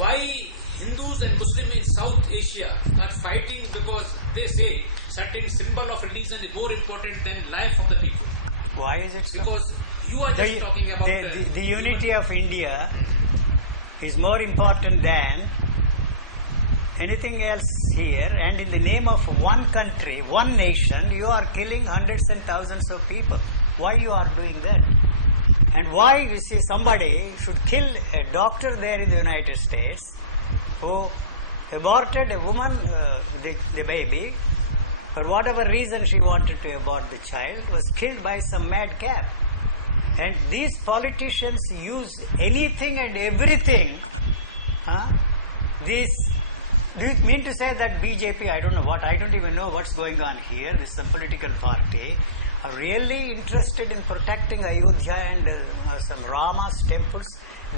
why Hindus and Muslims in South Asia are fighting because they say certain symbol of religion is more important than life of the people. Why is it so? Because you are just talking about the unity of India is more important than anything else here, and in the name of one country, one nation, you are killing hundreds and thousands of people. Why you are doing that? And why, you see, somebody should kill a doctor there in the United States who aborted a woman, the baby, for whatever reason she wanted to abort the child, was killed by some madcap. And these politicians use anything and everything. Do you mean to say that BJP, I don't even know what's going on here, this is some political party, are really interested in protecting Ayodhya and some Rama's temples?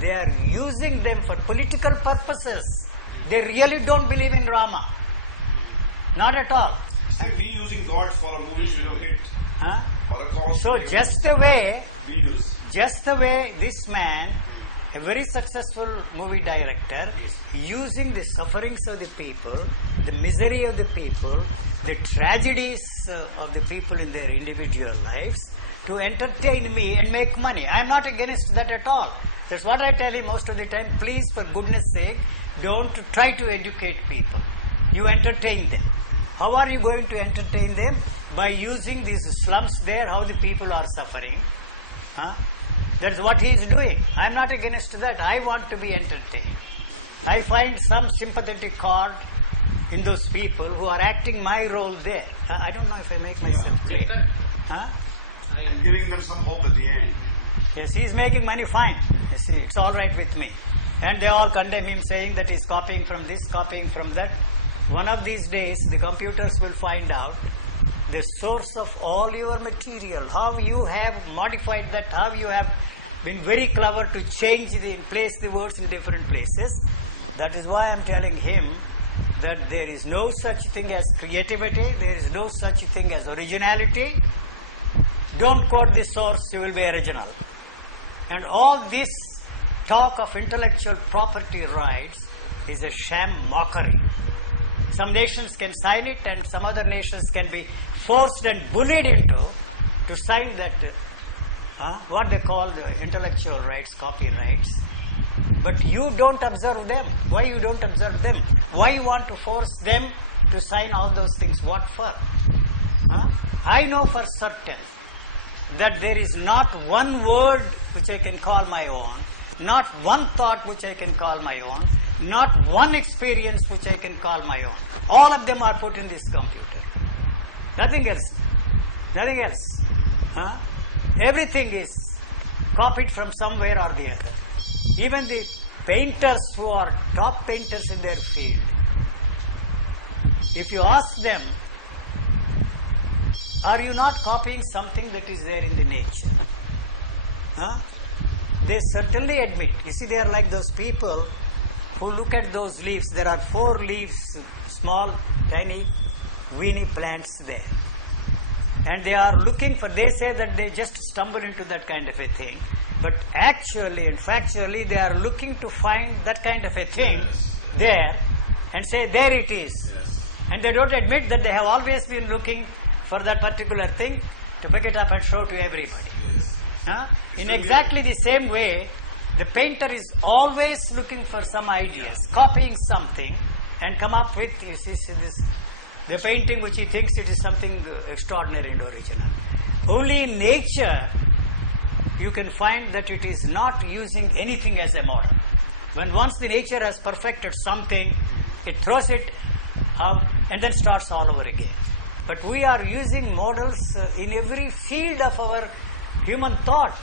They are using them for political purposes. They really don't believe in Rama. Not at all. So we using God for a movie hit. For a cause. So just the way this man, a very successful movie director, using the sufferings of the people, the misery of the people, the tragedies of the people in their individual lives, to entertain me and make money. I am not against that at all. That's what I tell him most of the time. Please, for goodness sake, don't try to educate people. You entertain them. How are you going to entertain them? By using these slums there, how the people are suffering. That's what he is doing. I am not against that. I want to be entertained. I find some sympathetic chord in those people who are acting my role there. I don't know if I make myself clear. And giving them some hope at the end. Yes, he is making money fine. You see, it's all right with me. And they all condemn him, saying that he is copying from this, copying from that. One of these days, the computers will find out the source of all your material, how you have modified that, how you have been very clever to place the words in different places. That is why I am telling him that there is no such thing as creativity, there is no such thing as originality. Don't quote the source, you will be original. And all this talk of intellectual property rights is a sham mockery. Some nations can sign it and some other nations can be forced and bullied into to sign that, what they call the intellectual rights, copyrights. But you don't observe them. Why you don't observe them? Why you want to force them to sign all those things? What for? I know for certain that there is not one word which I can call my own, not one thought which I can call my own, not one experience which I can call my own. All of them are put in this computer. Nothing else. Nothing else. Everything is copied from somewhere or the other. Even the painters who are top painters in their field, if you ask them, are you not copying something that is there in the nature? They certainly admit. You see, they are like those people who look at those leaves. There are 4 leaves, small, tiny, weeny plants there. And they are looking for, they say that they just stumble into that kind of a thing. But actually and factually, they are looking to find that kind of a thing there and say, there it is. And they don't admit that they have always been looking for that particular thing to pick it up and show to everybody. In exactly the same way, the painter is always looking for some ideas, copying something and come up with, you see, the painting which he thinks it is something extraordinary and original. Only in nature you can find that it is not using anything as a model. When once the nature has perfected something, it throws it out and then starts all over again. But we are using models in every field of our human thought.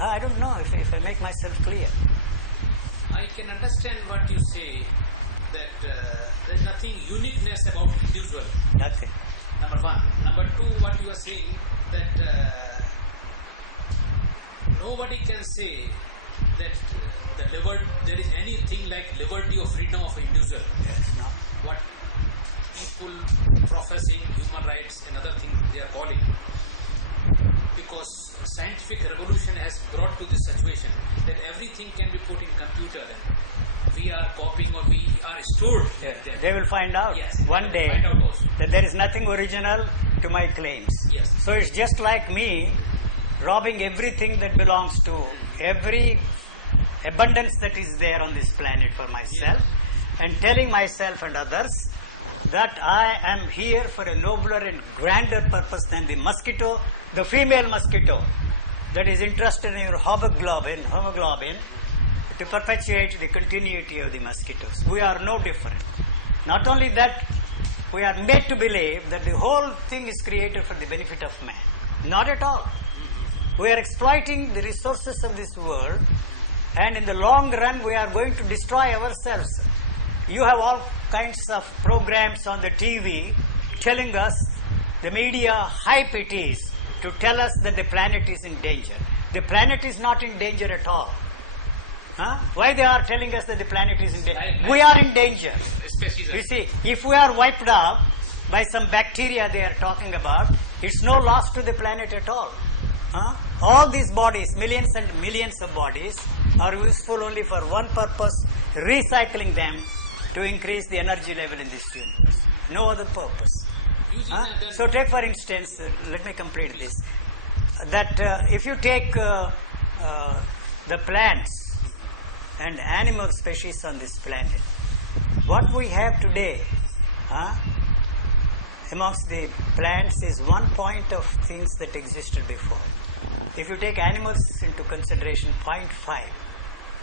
I don't know if I make myself clear. I can understand what you say, that there is nothing uniqueness about individual. Nothing. Number one. Number two, what you are saying, that nobody can say that there is anything like liberty or freedom of individual. Yes, no. What people professing human rights and other things they are calling. because scientific revolution has brought to this situation that everything can be put in computer and we are copying or we are stored there. They will find out Yes, one they will day find out also. that there is nothing original to my claims. Yes. So it's just like me robbing everything that belongs to every abundance that is there on this planet for myself and telling myself and others that I am here for a nobler and grander purpose than the mosquito, the female mosquito that is interested in your hemoglobin to perpetuate the continuity of the mosquitoes. We are no different. Not only that, we are made to believe that the whole thing is created for the benefit of man. Not at all. We are exploiting the resources of this world, and in the long run we are going to destroy ourselves. You have all kinds of programs on the TV telling us, the media hype it is to tell us that the planet is in danger. The planet is not in danger at all. Why they are telling us that the planet is in danger? We are in danger. You see, if we are wiped out by some bacteria they are talking about, it's no loss to the planet at all. All these bodies, millions and millions of bodies, are useful only for one purpose, recycling them to increase the energy level in this universe. No other purpose. So take for instance, let me complete this, that if you take the plants and animal species on this planet, what we have today amongst the plants is 1 point of things that existed before. If you take animals into consideration, 0.5,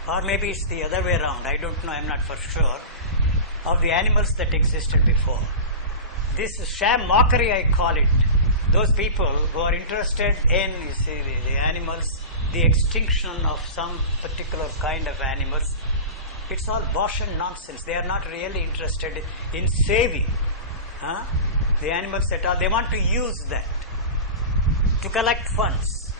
or maybe it's the other way around, I don't know, I'm not for sure, of the animals that existed before. This sham mockery, I call it. Those people who are interested in, you see, the animals, the extinction of some particular kind of animals, it's all bosh and nonsense. They are not really interested in saving the animals at all. They want to use that to collect funds.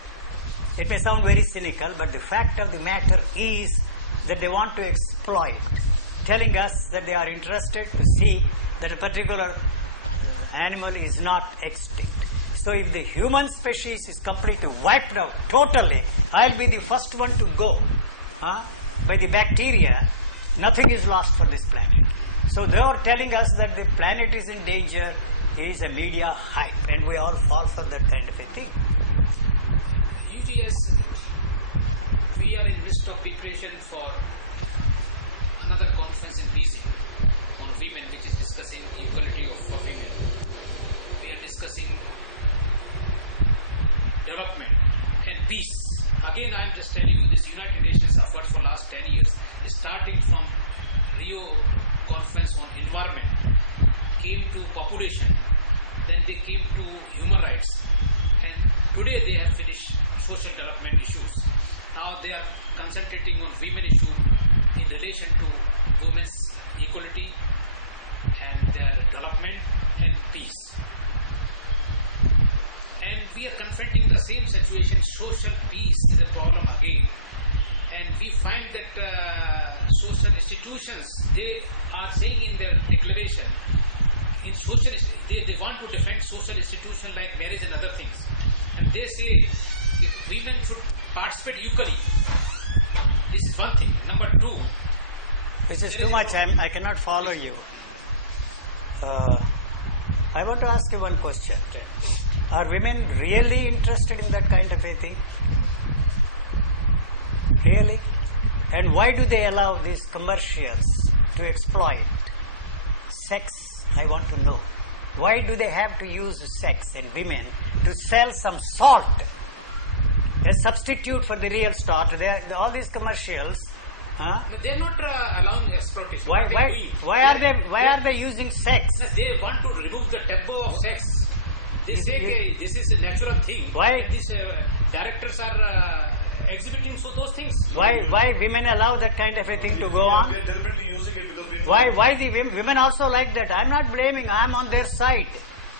It may sound very cynical, but the fact of the matter is that they want to exploit, telling us that they are interested to see that a particular animal is not extinct. So if the human species is completely wiped out totally, I'll be the first one to go. By the bacteria, nothing is lost for this planet. So they are telling us that the planet is in danger is a media hype, and we all fall for that kind of a thing. UGS, we are in midst of preparation for another conference in BC on women, which is discussing equality for women. We are discussing development and peace. Again, I am just telling you, this United Nations effort for last 10 years, starting from Rio conference on environment, came to population, then they came to human rights, and today they have finished social development issues. Now they are concentrating on women issue in relation to women's equality and their development and peace. And we are confronting the same situation. Social peace is a problem again. And we find that social institutions, they are saying in their declaration, in social, they want to defend social institutions like marriage and other things. And they say if women should participate equally. This is one thing. Number two, this is too much. I cannot follow you. I want to ask you one question. Are women really interested in that kind of a thing? Really? And why do they allow these commercials to exploit sex? I want to know. Why do they have to use sex and women to sell some salt, a substitute for the real salt? All these commercials. They are not allowing exploitation. Why are they using sex? They want to remove the taboo of sex. They say this is a natural thing. Why? And these directors are exhibiting those things. Why women allow that kind of a thing to go on? They're deliberately using it because Why the women also like that? I'm not blaming. I'm on their side.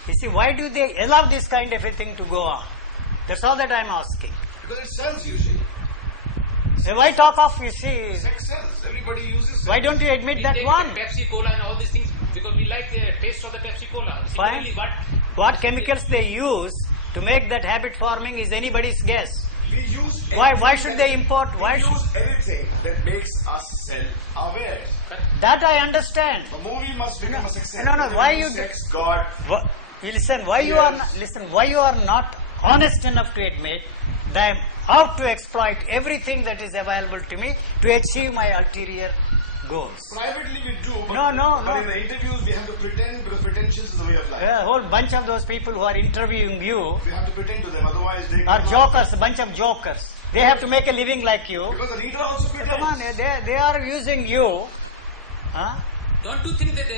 You see, why do they allow this kind of a thing to go on? That's all that I'm asking. because it sells, you see. Why talk of, you see? Sex sells. Everybody uses sex. Why don't you admit We that take one? the Pepsi Cola and all these things because we like the taste of the Pepsi Cola. Fine. Similarly, What chemicals they use To make that habit forming is anybody's guess. We use Why should they import? We use anything that makes us self-aware. That I understand. A movie must become a success. No. Why you sex, God? Listen? Why you are not honest enough to admit that I'm out to exploit everything that is available to me to achieve my ulterior goals? Privately we do, but, No. but in the interviews we have to pretend because pretension is the way of life. A whole bunch of those people who are interviewing you We have to pretend to them, otherwise they are cannot- jokers, a bunch of jokers. They have to make a living like you. Because the leader also pretends. Come on, they are using you. Huh? Don't you think that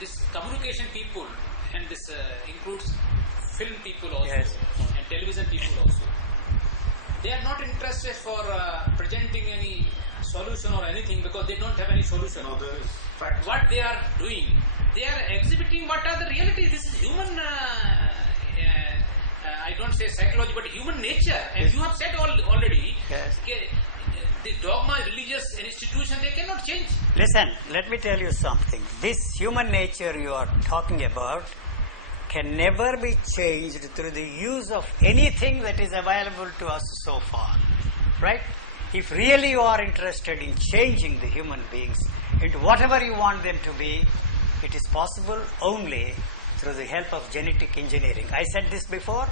this communication people, and this includes film people also, Yes. and television people also, they are not interested for presenting any solution or anything because they don't have any solution. No, there is fact. What they are doing, they are exhibiting what are the realities. This is human, I don't say psychology, but human nature. And you have said already, Yes. okay, the dogma, religious institution, they cannot change. Listen, let me tell you something. This human nature you are talking about can never be changed through the use of anything that is available to us so far. Right? If really you are interested in changing the human beings into whatever you want them to be, it is possible only through the help of genetic engineering. I said this before,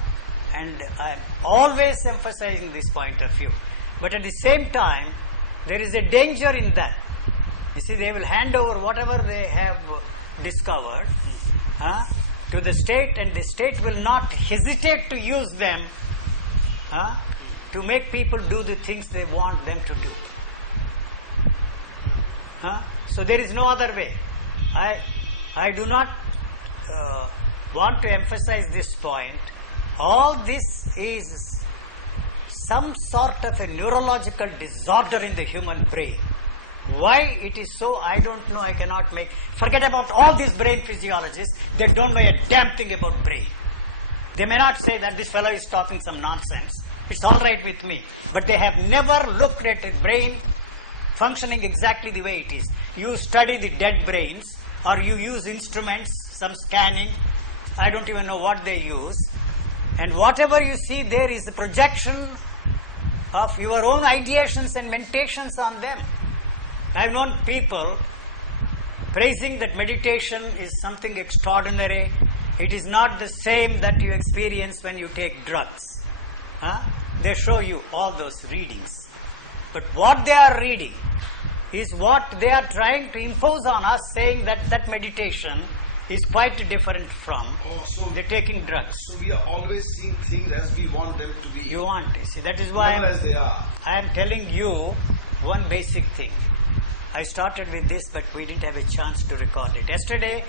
and I am always emphasizing this point of view. But at the same time, there is a danger in that. You see, they will hand over whatever they have discovered to the state, and the state will not hesitate to use them to make people do the things they want them to do. So there is no other way. I do not want to emphasize this point. All this is some sort of a neurological disorder in the human brain. Why it is so, I don't know, I cannot make. Forget about all these brain physiologists, they don't know a damn thing about brain. They may not say that this fellow is talking some nonsense. It's all right with me. But they have never looked at a brain functioning exactly the way it is. You study the dead brains, or you use instruments, some scanning, I don't even know what they use. And whatever you see there is the projection of your own ideations and meditations on them. I've known people praising that meditation is something extraordinary. It is not the same that you experience when you take drugs. They show you all those readings. But what they are reading is what they are trying to impose on us, saying that that meditation is quite different from the taking drugs. So we are always seeing things as we want them to be. You want to see. That is why Not as they are. I am telling you one basic thing. I started with this, but we didn't have a chance to record it. Yesterday,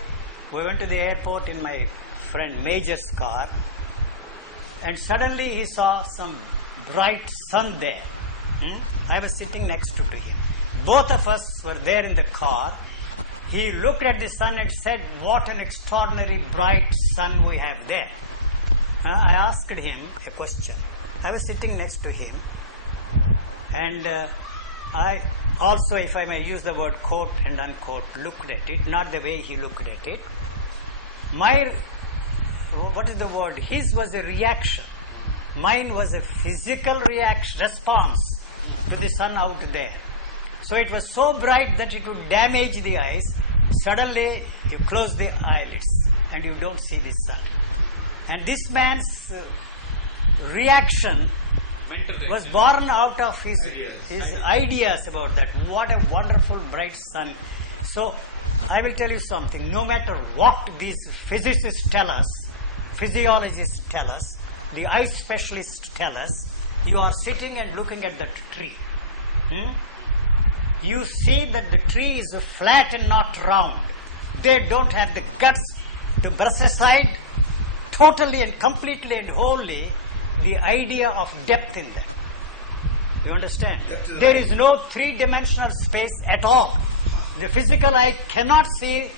we went to the airport in my friend Major's car, and suddenly he saw some bright sun there. I was sitting next to him. Both of us were there in the car. He looked at the sun and said, "What an extraordinary bright sun we have there." I asked him a question. I was sitting next to him, and I also, if I may use the word quote and unquote, looked at it, not the way he looked at it. What is the word? His was a reaction. Mine was a physical response to the sun out there. So it was so bright that it would damage the eyes. Suddenly you close the eyelids and you don't see the sun. And this man's reaction was born out of his ideas about that. What a wonderful bright sun. So I will tell you something. No matter what these physicists tell us, physiologists tell us, the eye specialists tell us, you are sitting and looking at that tree. You see that the tree is flat and not round. They don't have the guts to brush aside totally and completely and wholly the idea of depth in that. You understand? There is no three-dimensional space at all. The physical eye cannot see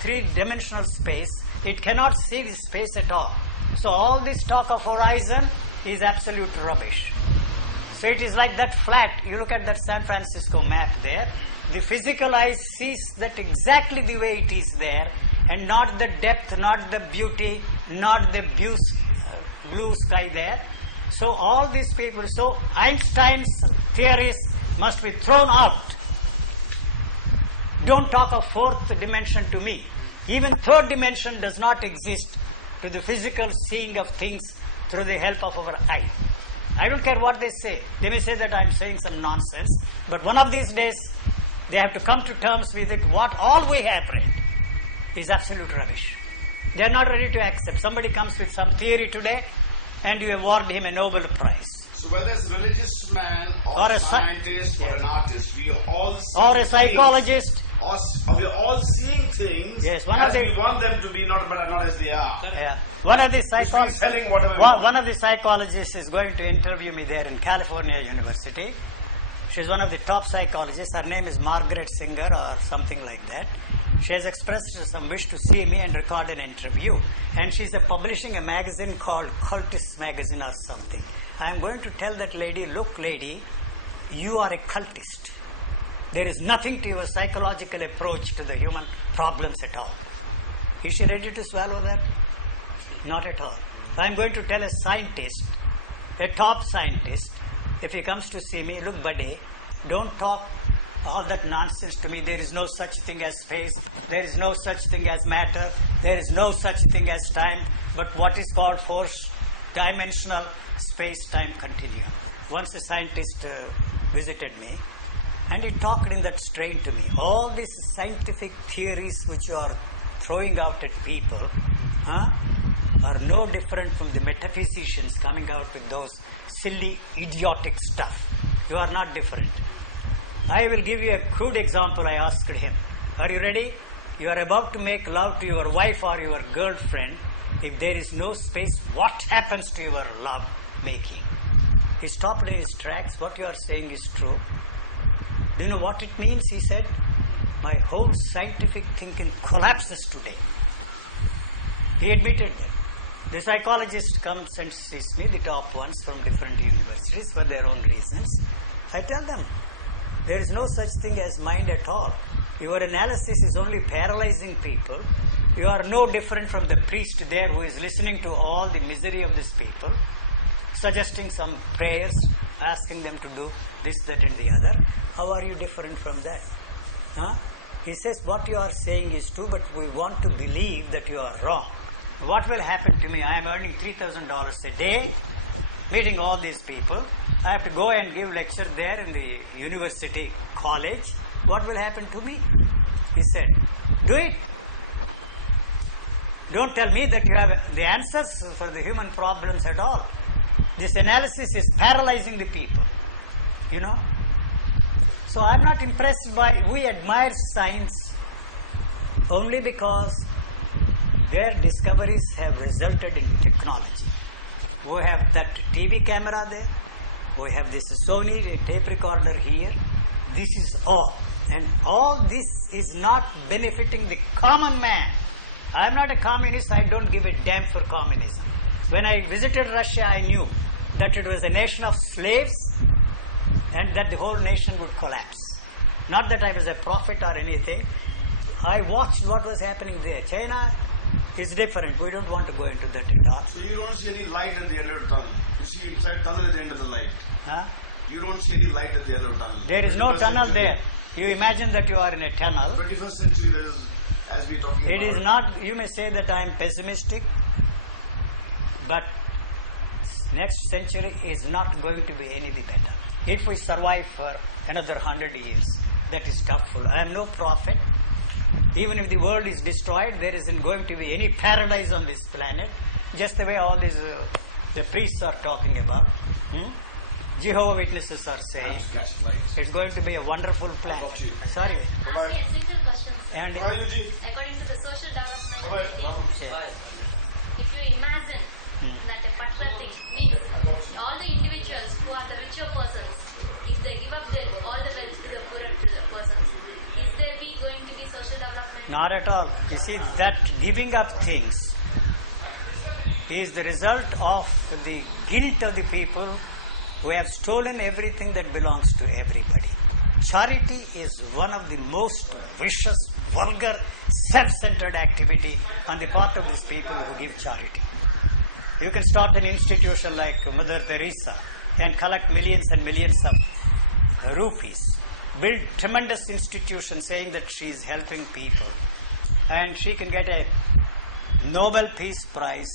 three-dimensional space. It cannot see the space at all. So all this talk of horizon is absolute rubbish. So it is like that flat. You look at that San Francisco map there. The physical eye sees that exactly the way it is there, and not the depth, not the beauty, not the blue sky there. So all these people, so Einstein's theories must be thrown out. Don't talk of fourth dimension to me. Even third dimension does not exist to the physical seeing of things through the help of our eye. I don't care what they say. They may say that I am saying some nonsense, but one of these days they have to come to terms with it. What all we have read is absolute rubbish. They are not ready to accept. Somebody comes with some theory today and you award him a Nobel Prize. So whether it's a religious man Or or a a scientist or an artist, we all see Or a things. psychologist. We are all seeing things Yes, one as of the- we want them to be, not as they are. Yeah. One of the selling whatever we want. one of the psychologists is going to interview me there in California University. She's one of the top psychologists. Her name is Margaret Singer or something like that. She has expressed some wish to see me and record an interview. And she's publishing a magazine called Cultist Magazine or something. I am going to tell that lady, look lady, you are a cultist. There is nothing to your psychological approach to the human problems at all. Is she ready to swallow that? Not at all. I am going to tell a scientist, a top scientist, if he comes to see me, look buddy, don't talk all that nonsense to me. There is no such thing as space. There is no such thing as matter. There is no such thing as time. But what is called four-dimensional space-time continuum. Once a scientist visited me, and he talked in that strain to me. All these scientific theories which you are throwing out at people are no different from the metaphysicians coming out with those silly, idiotic stuff. You are not different. I will give you a crude example. I asked him, are you ready? You are about to make love to your wife or your girlfriend. If there is no space, what happens to your love making? He stopped in his tracks. What you are saying is true. Do you know what it means? He said, my whole scientific thinking collapses today. He admitted that. The psychologist comes and sees me, the top ones from different universities for their own reasons. I tell them, there is no such thing as mind at all. Your analysis is only paralyzing people. You are no different from the priest there who is listening to all the misery of these people, suggesting some prayers, asking them to do this, that and the other. How are you different from that? He says, what you are saying is true, but we want to believe that you are wrong. What will happen to me? I am earning $3,000 a day, meeting all these people. I have to go and give lecture there in the university college. What will happen to me? He said, do it. Don't tell me that you have the answers for the human problems at all. This analysis is paralyzing the people, you know. So I'm not impressed by, we admire science only because their discoveries have resulted in technology. We have that TV camera there, we have this Sony tape recorder here. This is all. And all this is not benefiting the common man. I'm not a communist, I don't give a damn for communism. When I visited Russia, I knew that it was a nation of slaves and that the whole nation would collapse. Not that I was a prophet or anything. I watched what was happening there. China is different. We don't want to go into that at all. So you don't see any light at the end of the tunnel. You see inside tunnel at the end of the light. You don't see any light at the end of the tunnel. There is no tunnel there. You imagine that you are in a tunnel. 21st century, there is, as we talking It about. is not, you may say that I am pessimistic, but next century is not going to be any better. If we survive for another 100 years, that is doubtful. I am no prophet. Even if the world is destroyed, there isn't going to be any paradise on this planet, just the way all these the priests are talking about. Jehovah's Witnesses are saying it's going to be a wonderful planet. Sorry. Ask me a single question, sir. And According to the social development yeah. if you imagine that a particular thing means all the individuals who are the richer persons, if they give up their all the wealth to the poorer persons, is there be going to be social development? Not at all. You see, that giving up things is the result of the guilt of the people who have stolen everything that belongs to everybody. Charity is one of the most vicious, vulgar, self-centered activity on the part of these people who give charity. You can start an institution like Mother Teresa and collect millions and millions of rupees. Build tremendous institutions saying that she is helping people. And she can get a Nobel Peace Prize,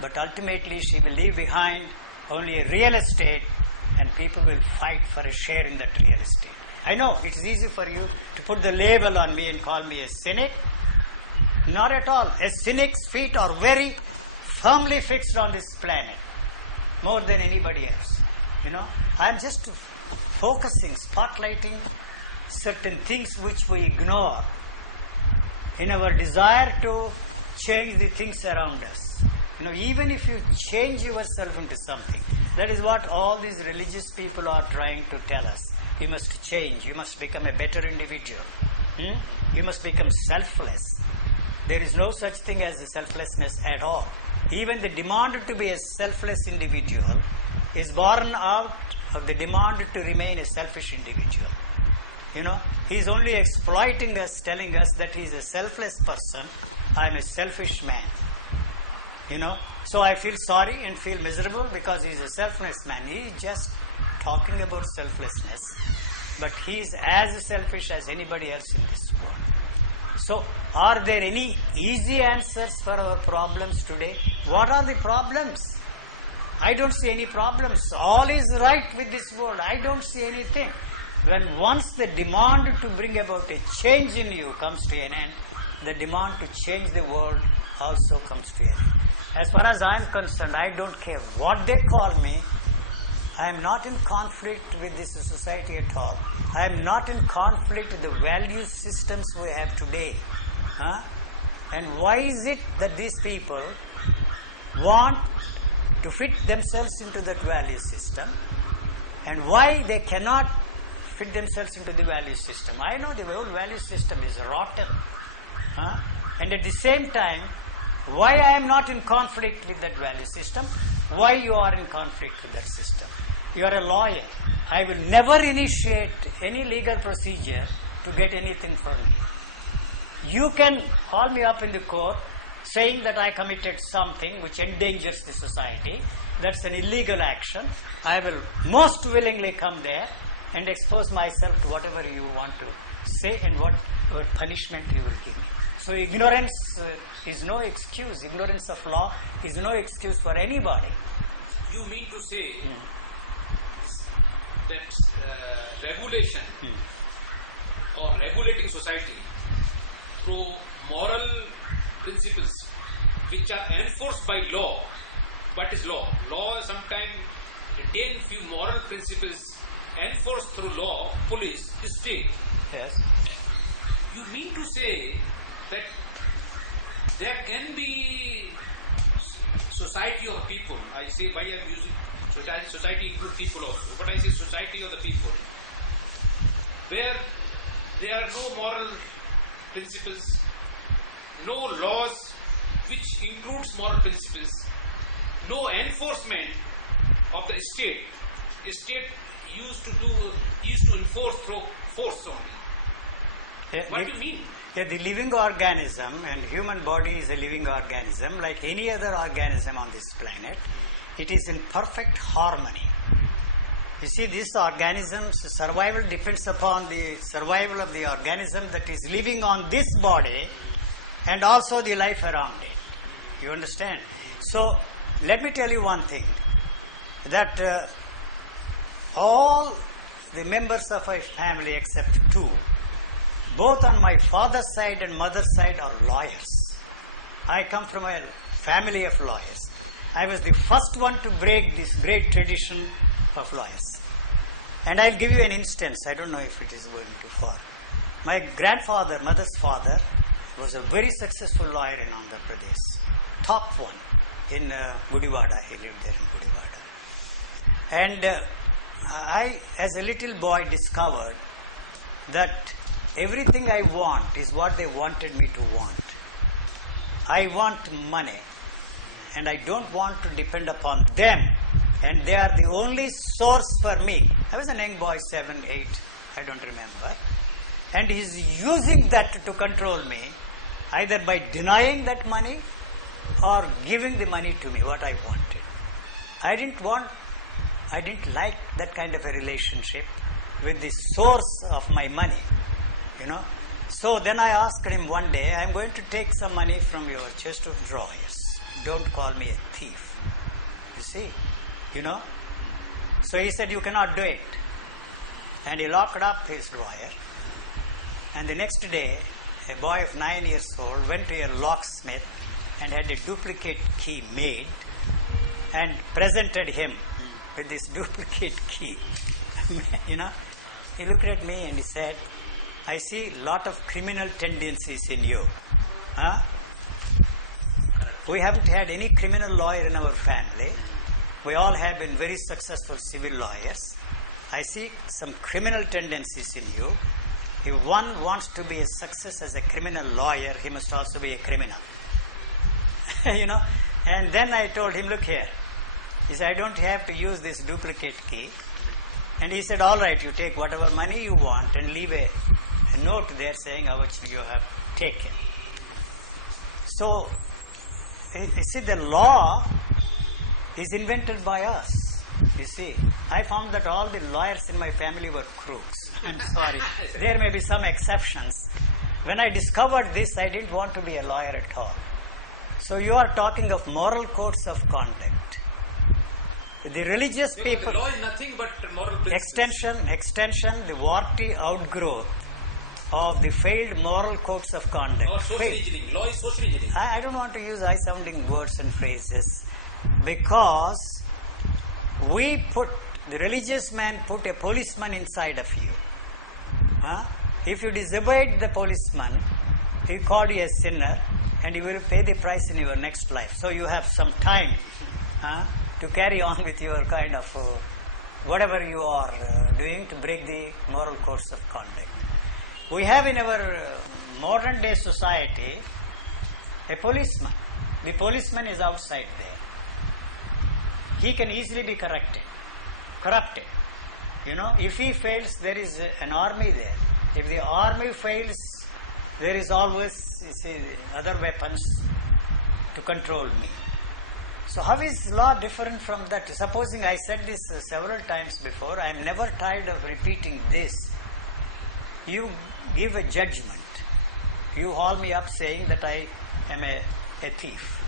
but ultimately she will leave behind only a real estate, and people will fight for a share in that real estate. I know it is easy for you to put the label on me and call me a cynic. Not at all. A cynic's feet are very firmly fixed on this planet, more than anybody else. I am just focusing, spotlighting certain things which we ignore in our desire to change the things around us. Even if you change yourself into something, that is what all these religious people are trying to tell us. You must change, you must become a better individual. You must become selfless. There is no such thing as a selflessness at all. Even the demand to be a selfless individual is born out of the demand to remain a selfish individual. He is only exploiting us, telling us that he is a selfless person. I am a selfish man. So I feel sorry and feel miserable because he is a selfless man. He is just talking about selflessness, but he is as selfish as anybody else in this world. So, are there any easy answers for our problems today? What are the problems? I don't see any problems. All is right with this world. I don't see anything. When once the demand to bring about a change in you comes to an end, the demand to change the world also comes to an end. As far as I am concerned, I don't care what they call me. I am not in conflict with this society at all. I am not in conflict with the value systems we have today. And why is it that these people want to fit themselves into that value system, and why they cannot fit themselves into the value system? I know the whole value system is rotten. And at the same time, why I am not in conflict with that value system? Why you are in conflict with that system? You are a lawyer. I will never initiate any legal procedure to get anything from you. You can call me up in the court saying that I committed something which endangers the society. That's an illegal action. I will most willingly come there and expose myself to whatever you want to say and what punishment you will give me. So ignorance is no excuse. Ignorance of law is no excuse for anybody. You mean to say that regulation or regulating society through moral principles which are enforced by law? What is law? Law sometimes retain few moral principles enforced through law, police, state. Yes. You mean to say that there can be society of people. I say why I am using society include people also, but I say society of the people, where there are no moral principles, no laws which includes moral principles, no enforcement of the state. State used to enforce through force only. What do you mean? The living organism, and human body is a living organism like any other organism on this planet. It is in perfect harmony. You see, this organism's survival depends upon the survival of the organism that is living on this body and also the life around it. You understand? So, let me tell you one thing, that all the members of my family except two, both on my father's side and mother's side, are lawyers. I come from a family of lawyers. I was the first one to break this great tradition of lawyers. And I'll give you an instance. I don't know if it is going too far. My grandfather, mother's father, was a very successful lawyer in Andhra Pradesh. Top one in Gudivada. He lived there in Gudivada. And I, as a little boy, discovered that everything I want is what they wanted me to want. I want money, and I don't want to depend upon them, and they are the only source for me. I was a young boy, 7, 8, I don't remember, and he's using that to control me, either by denying that money or giving the money to me, what I wanted. I didn't like that kind of a relationship with the source of my money, you know. So then I asked him one day, I am going to take some money from your chest of drawers. Don't call me a thief. You see, you know. So he said, you cannot do it. And he locked up his drawer. And the next day, a boy of 9 years old went to a locksmith and had a duplicate key made and presented him with this duplicate key. You know, he looked at me and he said, I see a lot of criminal tendencies in you. Huh? We haven't had any criminal lawyer in our family. We all have been very successful civil lawyers. I see some criminal tendencies in you. If one wants to be a success as a criminal lawyer, he must also be a criminal. You know. And then I told him, look here. He said, I don't have to use this duplicate key. And he said, all right, you take whatever money you want and leave a note there saying how much you have taken. So, you see, the law is invented by us. You see, I found that all the lawyers in my family were crooks. I'm sorry. There may be some exceptions. When I discovered this, I didn't want to be a lawyer at all. So you are talking of moral codes of conduct. The religious people... The law is nothing but moral principles. Extension, the warty outgrowth of the failed moral codes of conduct. Or social engineering. Law is social engineering. I don't want to use high-sounding words and phrases because the religious man put a policeman inside of you. If you disobeyed the policeman, he called you a sinner and you will pay the price in your next life. So you have some time to carry on with your kind of whatever you are doing to break the moral codes of conduct. We have in our modern day society a policeman. The policeman is outside there. He can easily be corrupted. You know, if he fails, there is an army there. If the army fails, there is always, you see, other weapons to control me. So how is law different from that? Supposing I said this several times before, I am never tired of repeating this. You give a judgment. You haul me up saying that I am a thief.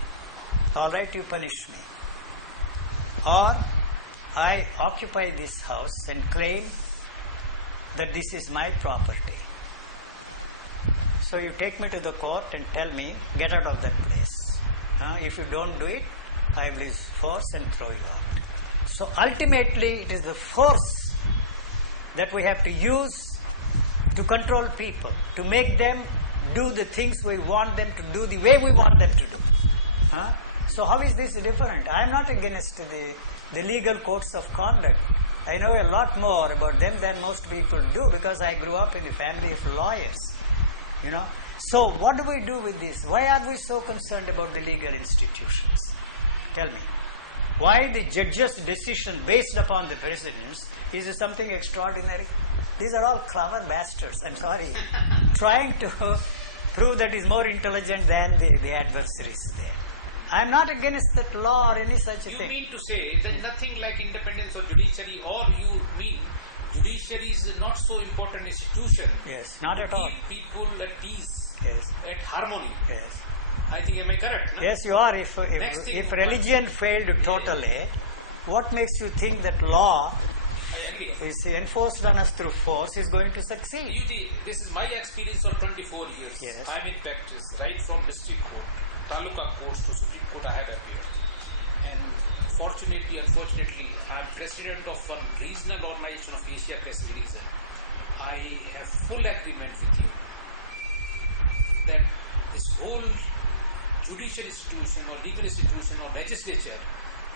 All right, you punish me. Or I occupy this house and claim that this is my property. So you take me to the court and tell me, get out of that place. If you don't do it, I will use force and throw you out. So ultimately, it is the force that we have to use to control people, to make them do the things we want them to do the way we want them to do. So how is this different? I am not against the legal codes of conduct. I know a lot more about them than most people do because I grew up in a family of lawyers. You know. So what do we do with this? Why are we so concerned about the legal institutions? Tell me. Why the judge's decision based upon the precedents is something extraordinary? These are all clever bastards, I'm sorry, trying to prove that he's more intelligent than the adversaries there. I'm not against that law or any such thing. You mean to say that nothing like independence of judiciary, or you mean judiciary is not so important institution? Yes, not at all. Keep people at peace, yes, at harmony. Yes. I think, am I correct? No? Yes, you are. If religion failed totally, what makes you think that law is enforced on us through force is going to succeed? This is my experience of 24 years. Yes. I am in practice, right from district court, taluka courts to Supreme Court I have appeared. And fortunately, unfortunately, I am president of one regional organization of Asia Pacific region. I have full agreement with you that this whole judicial institution or legal institution or legislature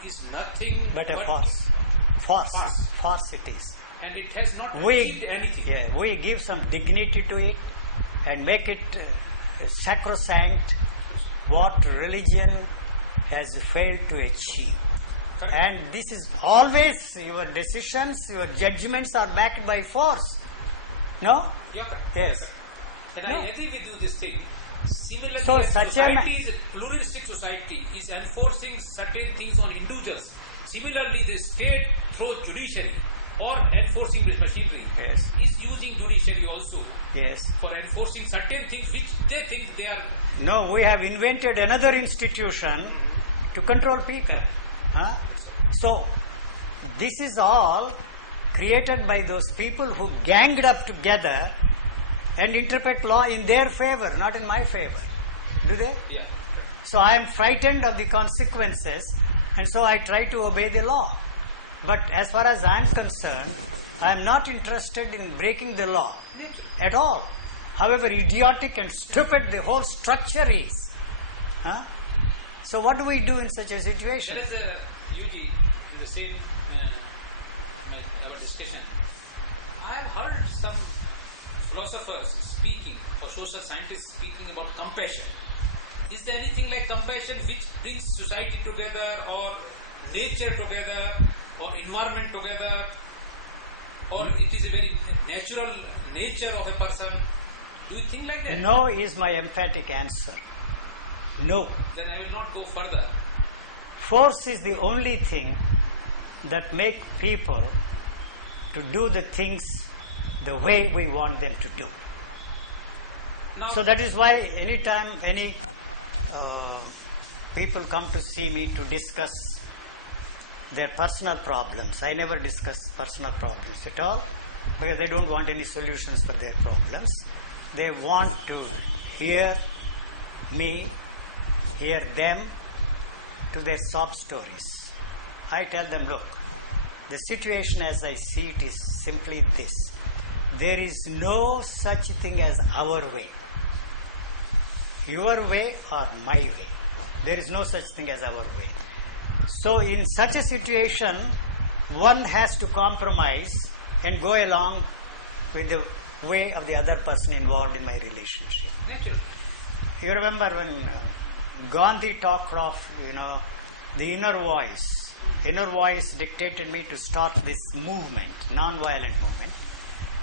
is nothing but a farce. Farce it is. And it has not achieved anything. Yeah, we give some dignity to it and make it sacrosanct what religion has failed to achieve. Correct. And this is always your decisions, your judgments are backed by force. No? Yeah, correct. Yes. And No. I agree with you this thing Similarly, So such society is a pluralistic society, is enforcing certain things on individuals. Similarly, the state through judiciary or enforcing this machinery Yes. is using judiciary also Yes. for enforcing certain things which they think they are. No, we have invented another institution to control people. Huh? So, this is all created by those people who ganged up together and interpret law in their favor, not in my favor. Do they? Yeah. So I am frightened of the consequences, and so I try to obey the law. But as far as I am concerned, I am not interested in breaking the law at all. However idiotic and stupid the whole structure is. Huh? So what do we do in such a situation? There is a UG in the same our discussion. I have heard some philosophers speaking or social scientists speaking about compassion. Is there anything like compassion which brings society together or nature together or environment together, or it is a very natural nature of a person? Do you think like that? No is my emphatic answer. No. Then I will not go further. Force is the only thing that make people to do the things the way we want them to do. Now, So that is why anytime any people come to see me to discuss their personal problems, I never discuss personal problems at all, because they don't want any solutions for their problems. They want to hear me, hear them to their sob stories. I tell them, look, the situation as I see it is simply this. There is no such thing as our way. Your way or my way. There is no such thing as our way. So in such a situation, one has to compromise and go along with the way of the other person involved in my relationship. naturally. You remember when Gandhi talked of, the inner voice. Inner voice dictated me to start this movement, non-violent movement.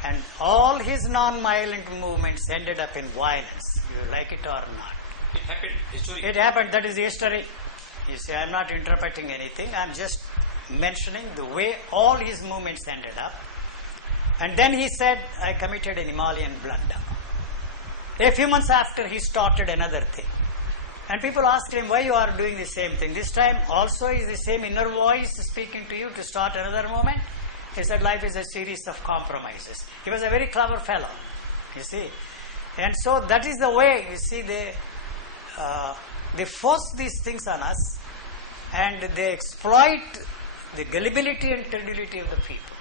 And all his non-violent movements ended up in violence. You like it or not. It happened. History. It happened. That is history. You see, I am not interpreting anything. I am just mentioning the way all his movements ended up. And then he said, I committed an Himalayan blunder. A few months after, he started another thing. And people asked him, why you are doing the same thing? This time also is the same inner voice speaking to you to start another movement? He said, life is a series of compromises. He was a very clever fellow, you see. And so that is the way, you see, they force these things on us, and they exploit the gullibility and credulity of the people.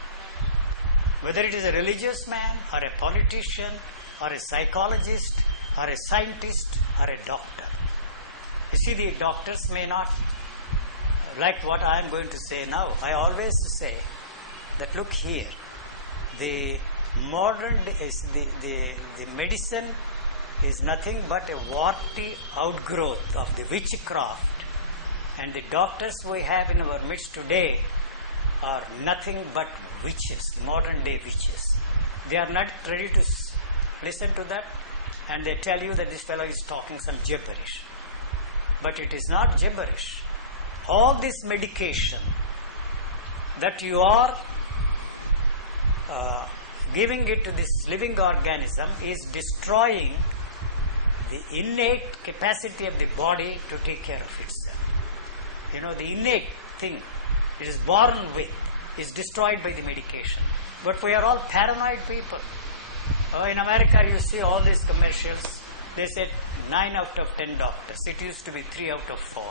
Whether it is a religious man, or a politician, or a psychologist, or a scientist, or a doctor. You see, the doctors may not like what I am going to say now. I always say that, look here, the modern is the medicine is nothing but a warty outgrowth of the witchcraft, and the doctors we have in our midst today are nothing but witches, modern day witches. They are not ready to listen to that, and they tell you that this fellow is talking some gibberish. But it is not gibberish. All this medication that you are giving it to this living organism is destroying the innate capacity of the body to take care of itself. The innate thing it is born with is destroyed by the medication. But we are all paranoid people. In America, you see all these commercials. They said 9 out of 10 doctors. It used to be 3 out of 4.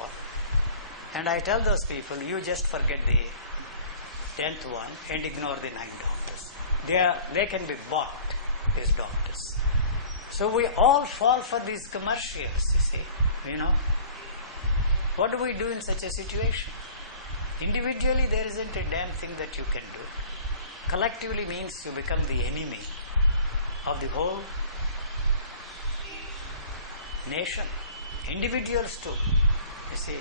And I tell those people, you just forget the 10th one and ignore the 9 doctors. They can be bought, these doctors. So we all fall for these commercials, you see. What do we do in such a situation? Individually, there isn't a damn thing that you can do. Collectively means you become the enemy of the whole nation. Individuals too, you see,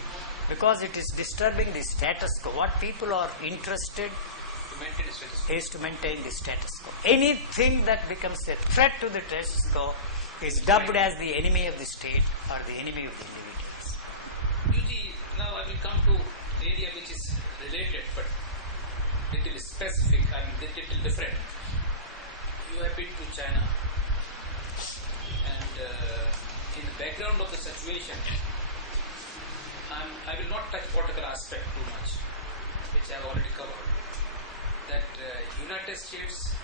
because it is disturbing the status quo. What people are interested is to maintain the status quo. Anything that becomes a threat to the status quo is dubbed as the enemy of the state or the enemy of the individuals. Now I will come to the area which is related but little specific and little different. You have been to China, and in the background of the situation, I will not touch political aspect too much, which I have already covered. That United States,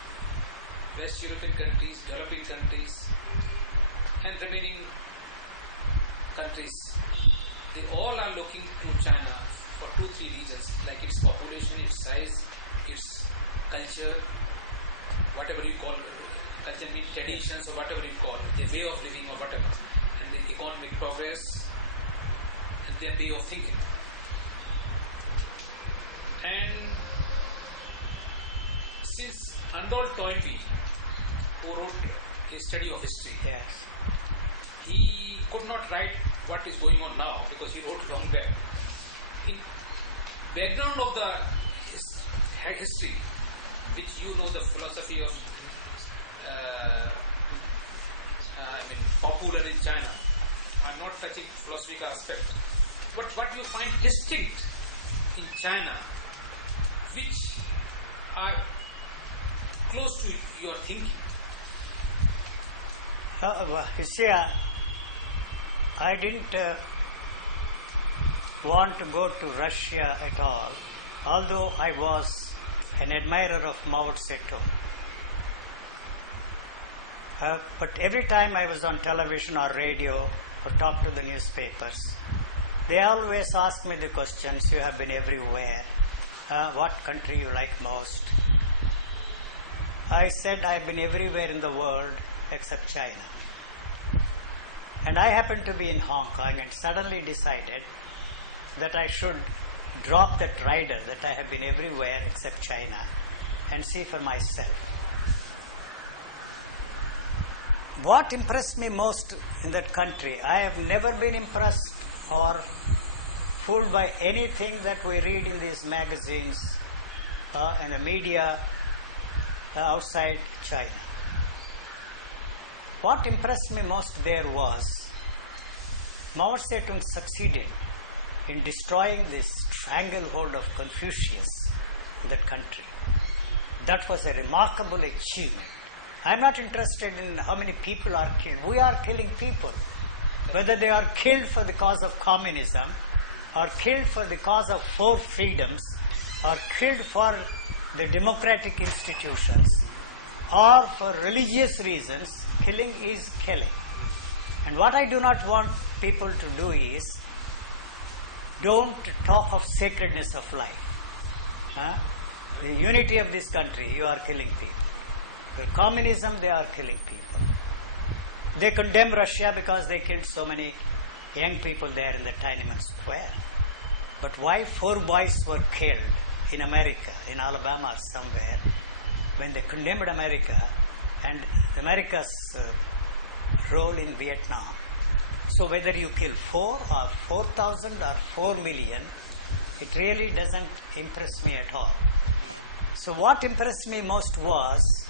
West European countries, developing countries, and remaining countries, they all are looking to China for 2-3 reasons, like its population, its size, its culture, whatever you call culture, means traditions or whatever you call it, their way of living or whatever, and the economic progress and their way of thinking. And since Andol Toynbee, who wrote a study of history, he could not write what is going on now because he wrote long back. In background of the history, which you know the philosophy of popular in China, I'm not touching philosophical aspect, but what you find distinct in China, which are close to your thinking. You see, I didn't want to go to Russia at all, although I was an admirer of Mao Zedong. But every time I was on television or radio or talked to the newspapers, they always asked me the questions, you have been everywhere, what country you like most? I said I've been everywhere in the world except China. And I happened to be in Hong Kong and suddenly decided that I should drop that rider that I have been everywhere except China and see for myself. What impressed me most in that country, I have never been impressed or fooled by anything that we read in these magazines and the media outside China. What impressed me most there was Mao Zedong succeeded in destroying this stranglehold of Confucius in that country. That was a remarkable achievement. I'm not interested in how many people are killed. We are killing people. Whether they are killed for the cause of communism, or killed for the cause of 4 freedoms, or killed for the democratic institutions, or for religious reasons, killing is killing. And what I do not want people to do is, don't talk of sacredness of life. The unity of this country, you are killing people. With communism, they are killing people. They condemn Russia because they killed so many young people there in the Tiananmen Square. But why 4 boys were killed in America, in Alabama or somewhere, when they condemned America and America's role in Vietnam? So whether you kill 4 or 4,000 or 4 million, it really doesn't impress me at all. So what impressed me most was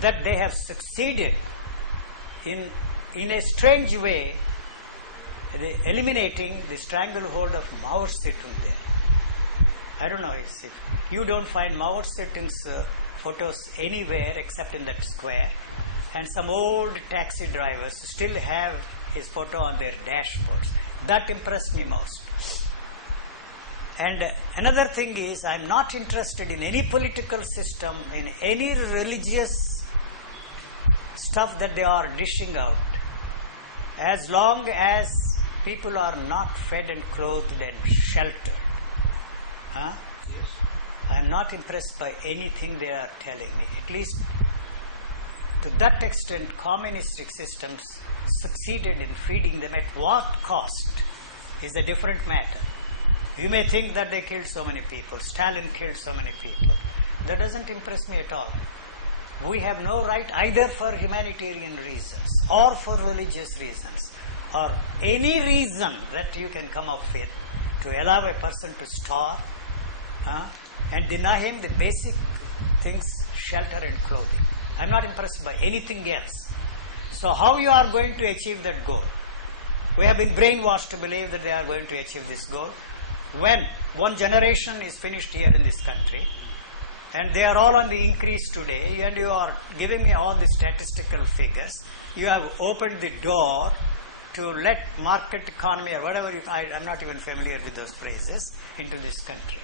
that they have succeeded in a strange way eliminating the stranglehold of Mao Zedong there. I don't know if you don't find Mao Zedong's photos anywhere except in that square, and some old taxi drivers still have his photo on their dashboards. That impressed me most. And another thing is, I'm not interested in any political system, in any religious stuff that they are dishing out, as long as people are not fed and clothed and sheltered. Yes. I'm not impressed by anything they are telling me. At least to that extent, communistic systems succeeded in feeding them. At what cost is a different matter. You may think that they killed so many people, Stalin killed so many people. That doesn't impress me at all. We have no right either for humanitarian reasons or for religious reasons or any reason that you can come up with to allow a person to starve and deny him the basic things, shelter and clothing. I'm not impressed by anything else. So how you are going to achieve that goal? We have been brainwashed to believe that they are going to achieve this goal. When one generation is finished here in this country, and they are all on the increase today, and you are giving me all the statistical figures, you have opened the door to let market economy or whatever, I'm not even familiar with those phrases, into this country.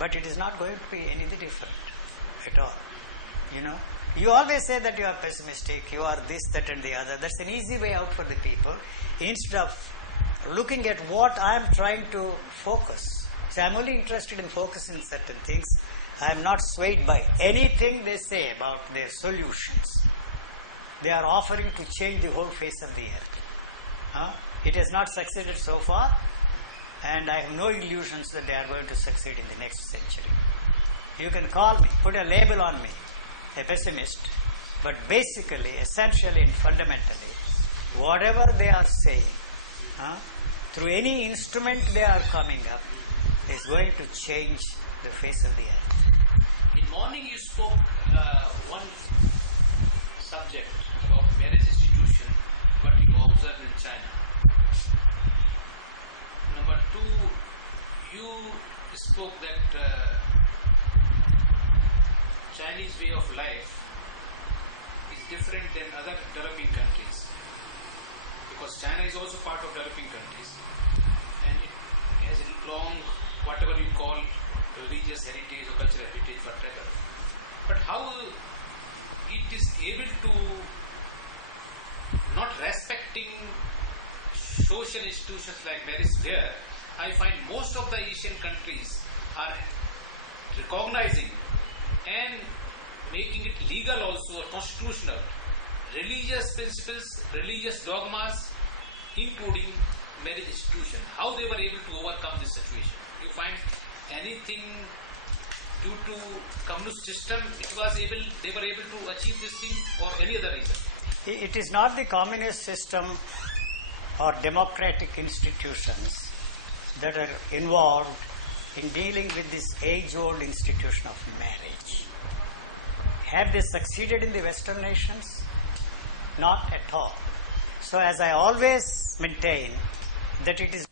But it is not going to be any different at all. You always say that you are pessimistic, you are this, that and the other. That's an easy way out for the people. Instead of looking at what I am trying to focus. So I am only interested in focusing certain things. I am not swayed by anything they say about their solutions. They are offering to change the whole face of the earth. It has not succeeded so far, and I have no illusions that they are going to succeed in the next century. You can call me, put a label on me, a pessimist, but basically, essentially and fundamentally, whatever they are saying, through any instrument they are coming up, is going to change the face of the earth. In morning you spoke one subject about marriage institution, what you observe in China. Number two, you spoke that Chinese way of life is different than other developing countries, because China is also part of developing countries, and it has a long, whatever you call, religious heritage or cultural heritage, whatever. But how it is able to not respecting social institutions like marriage there, I find most of the Asian countries are recognizing and making it legal also, or constitutional, religious principles, religious dogmas, including marriage institution. How they were able to overcome this situation? You find anything due to communist system they were able to achieve this thing, or any other reason? It is not the communist system or democratic institutions that are involved in dealing with this age-old institution of marriage. Have they succeeded in the Western nations? Not at all. So as I always maintain that it is